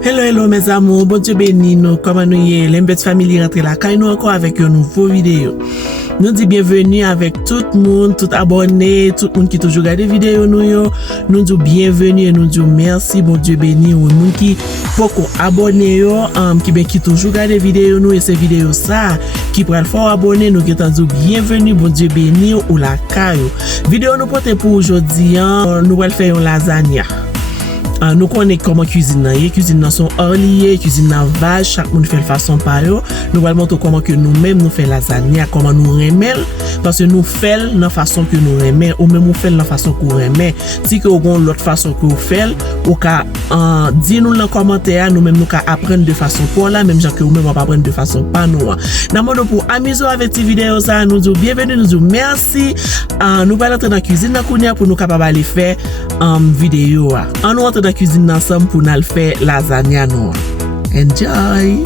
Hello mes amours, bon Dieu béni nous, comment nous y est, Lambert famille rentre là, quand nous encore avec une nouvelle vidéo. Nous dit bienvenue avec tout le monde, tout abonné, tout le monde qui toujours regarde vidéo nous dit bienvenue et nous dit merci, bon Dieu béni, ou monde qui beaucoup abonné qui toujours regarde vidéo nous et ces vidéos ça qui pour le fort abonné nous qui dit bienvenue, bon Dieu béni ou la caillou. Vidéo nous porter pour aujourd'hui, nous allons faire une lasagna. Nous connaissons comment cuisiner. Cuisine sont orlier, cuisine vache, chaque monde fait de façon par eux. Nous allons montrer comment que nous-mêmes nous faisons lasagna, comment nous remettons, parce que nous faisons de la façon que nous remettons, ou même nous faisons de la façon que nous remettons. Si vous avez l'autre façon que vous faites, ou dites-nous dans les commentaires, nous-mêmes nous apprendre de façon pour là, même gens que vous-même pas apprendre de façon pas nous. Nous pour amuser avec cette vidéo ça, nous disons bienvenue, nous disons merci. Nous allons entrer dans la cuisine pour nous capables de faire vidéo. Nous la cuisine ensemble pour nous faire lasagna. Enjoy!